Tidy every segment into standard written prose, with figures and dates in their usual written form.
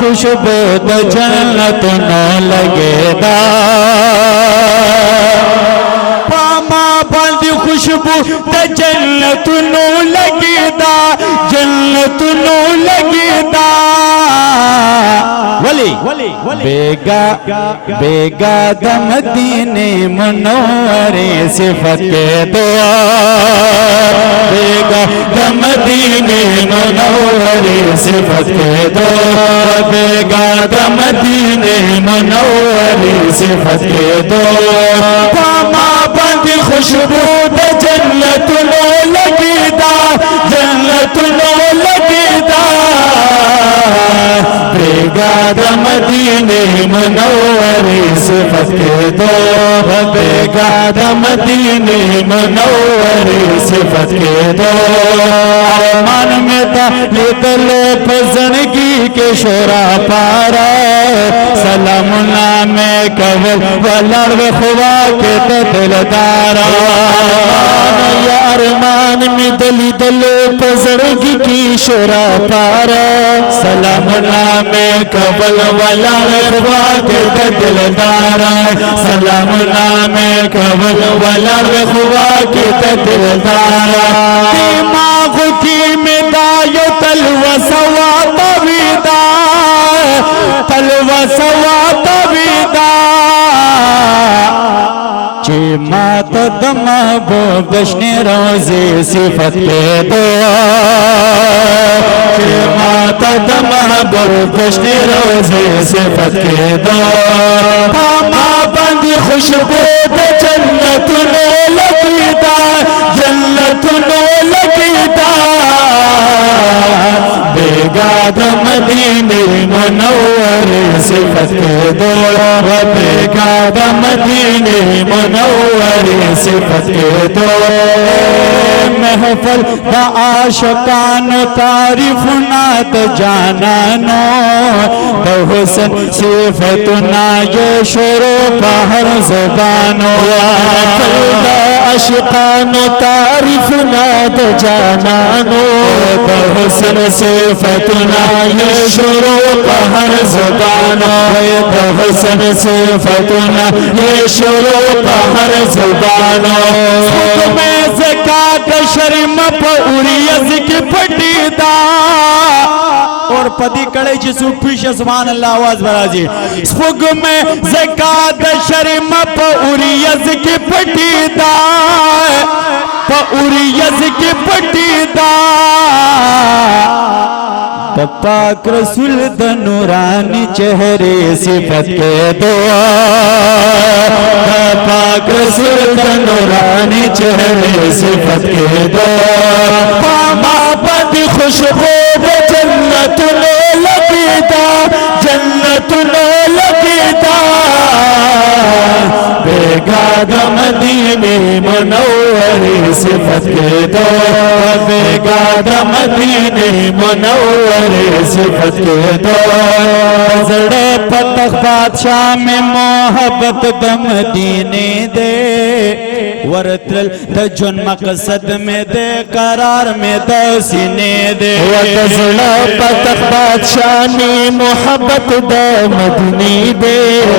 خوشبو دا جنت نو لگے دا پاما باندی خوشبو دا جنت نو لگے دا جنت نو لگے دا ولی بیگا دا مدینے منورے صفت کے دعا بیگا دا مدینے منورے صفت کے دعا بیگا دا مدینے منورے صفت کے دعا پاما بندی خوشبو دا جنت نو لگی دا جنت نو لگی دا بیگا دا مدینے منورے صفت کے دعا بیگا دا مدینے منورے صفت کے دعا آرمان میں تا لیدلے پزنگی کے شورا پارا سلام نامے کول والارو خوا کے دل دارا آرمان میں دلی دلے پزنگی کی شورا پارا سلام نامے کول والارو خوا کے دل دارا سلام نامے کول والارو خوا کے دل دارا دماغ کی مدایو تلو سوا طویدہ تلو سوا طویدہ چی مات دمہ بودشن روزی صفت کے دعا چی مات دمہ بودشن روزی صفت کے دعا پاما بندی خوشبو دے جنت نو لگی دا جنت نو لگی دا بیگا دا مدینے منورے صفت کے دعا بیگا دا مدینے منورے صفت کے دعا محفل دا عاشقان تعریف نات جانانو دا حسن صفتنا یہ شروع ہر زبانو محفل دا عاشقان تعریف نات جانانو دا حسن صفتنا یہ شروع ہر زبانو دا حسن صفتنا یہ شروع ہر زبانو حکم زکاة شرم پا اوریز کی پھٹی دا اور پدی کڑے جسو پیش سبحان اللہ آواز برازی سپگ میں زکاة شرم پا اوریز کی پھٹی دا پا اوریز کی پھٹی دا پاک رسول دا نورانی چہرے صفت کے دعا پاک رسول دا نورانی چہرے صفت کے دعا پاما بدی خوشبو دا جنت نو لگی دا جنت نو لگی دا بیگا دا مدینے منورے صفت کے دعا بیگا دا مدینے منورے صفت کے دعا زڑے پتخ بادشاہ میں محبت دا مدینے دے ورطل دا جن مقصد میں دے قرار میں دا سینے دے زڑے پتخ بادشاہ میں محبت دا مدینے دے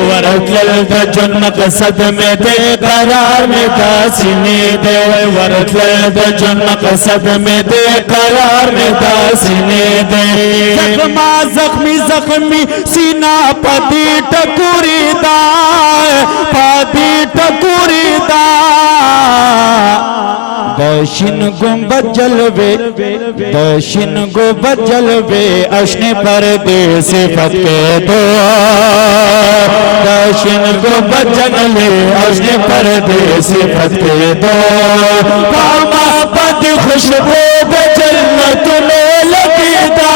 ورطل دا جن مقصد میں دے قرار میں دا سینے دے ورطل دا جن مقصد میں دے قرار میں دا سینے دے زخمہ زخمی زخمی سینہ پدی ٹکوری دا پدی ٹکوری دا دشن گنبد جلوے دشن گنبد جلوے اشن پردے صفت کے دعا دشن گنبد جلوے اشن پردے صفت کے دعا پاما بد خوشبو دا جنت نو لگی دا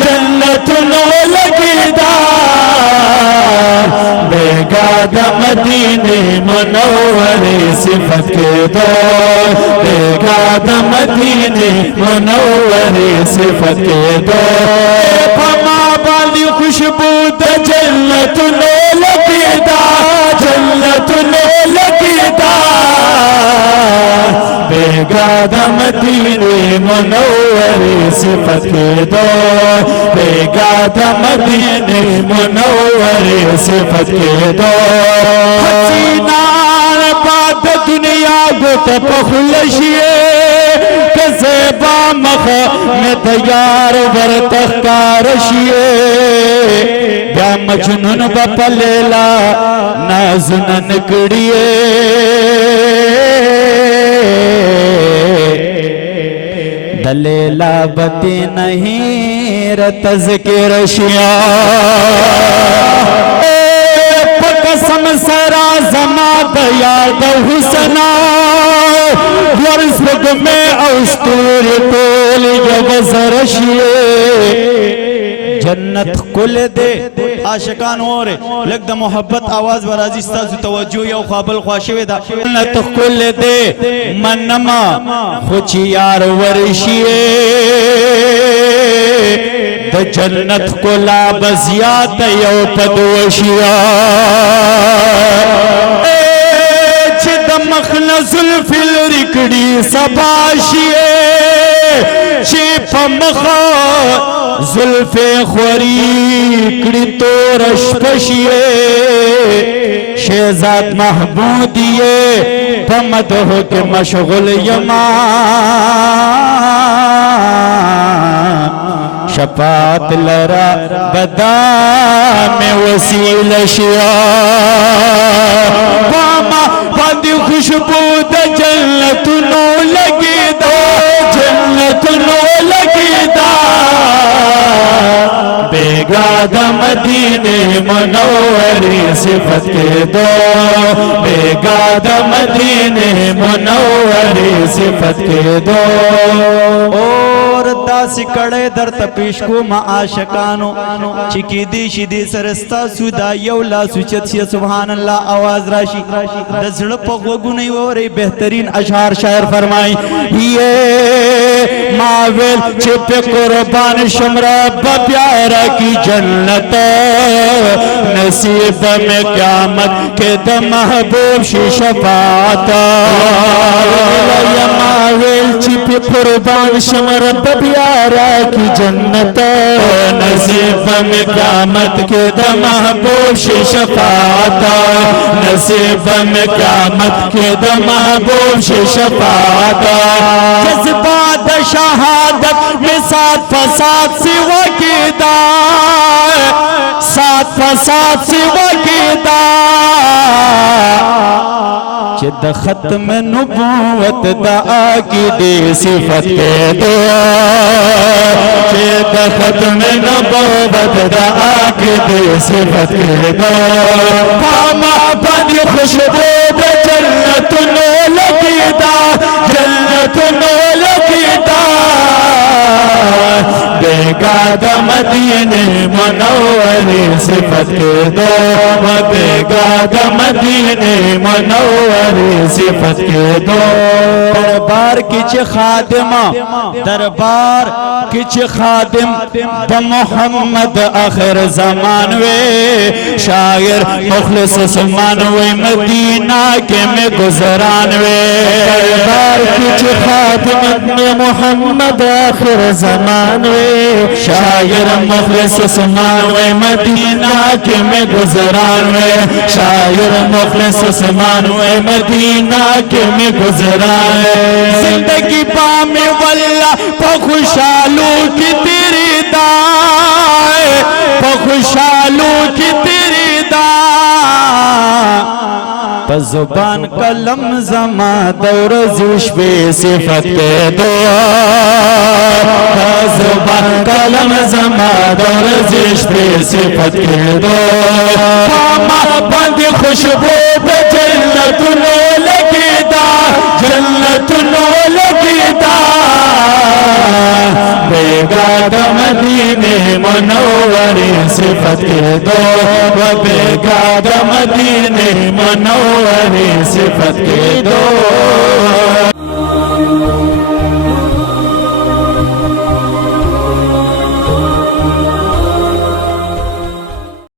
جنت نو لگی دا بیگا دا مدینے منورے صفت کے دعا بیگا دا مدینے منورے صفت کے دعا پاما بالی خوشبو دا جنت نو لگی دا جنت نو لگی دا بیگا دا مدینے منورے صفت کے دو بیگاد مدینے منورے صفت کے دو حسینان باد دنیا گت پخلشیے کزیبا مخ میں دیار ورتخکارشیے بیا مجنون باپا لیلا نازن نکڑیے دلیلا بتی نہیں رتذکر شیعہ قسم سرا زما دیاد حسنا ورزق میں اوستور طول جب زرشیے جنت کل دے عاشقان ہو رہے لگ دا محبت آواز برازی ستازو توجہ یا خوابل خواشوے دا جنت کل دے منما خوچی یار ورشیے دا جنت کلا بزیات یو پدوشیا چھد مخلص الفل رکڑی سباشیے چھپ مخا زلف خوری کڑی تو رشپشیے شہزاد محبودیے پمد ہو کے مشغول یما شفاعت لرا بدا میں وسیل شیعہ باما باندی خوشبو دا جنت نو لگی دا جنت نو لگی دا بیگاد مدینے منوری صفت کے دو بیگاد مدینے منوری صفت کے دو اور داسی کڑے در تپیش کو معاشقانو چکی دیشی دی سرستا سودا یولا سوچت سی سبحان اللہ آواز راشی دزڑ پغوگو نہیں ہو رہی بہترین اشعار شاعر فرمائی یہ ماویل چھپ قربان شمرہ بپیارہ کی جنت نصیب میں قیامت کے دم محبوب شی شفاعت یہ ماویل چھپ قربان شمرہ بپیارہ کی جنت نصیب میں قیامت کے دم محبوب شی شفاعت نصیب میں قیامت کے دم محبوب شی شفاعت جذبات شہادت میں ساتھ فساد سوا کی دائے ساتھ فساد سوا کی دائے چد ختم نبوت دا آگی دی صفت کے دعا چد ختم نبوت دا آگی دی صفت کے دعا پاما بندی خوشبو دا جنت نو لگی دا جنت نو لگی دا بیگاد مدینے منوری صفت کے دو بیگاد مدینے منوری صفت کے دو دربار کچھ خادمہ دربار کچھ خادم دا محمد آخر زمان وے شاعر مخلص سمان وے مدینہ کے میں گزران وے دربار کچھ خادم دا محمد آخر زمان وے شاعر مخلص سمان وے مدینہ کے میں گزران وے شاعر مخلص سمان وے مدینہ کے میں گزران وے زندگی پام واللہ پخوشالو کی تیری دائے پخوشالو کی تیری دائے زبان کلم زما دور زوش بے صفت کے دعا زبان کلم زما دور زوش بے صفت کے دعا پاما بند خوشبو بے جنت نو لگی دا جنت نو لگی دا بیگاد مدینے منوری صفت کے دعا بیگاد مدینے منوری صفت کے دو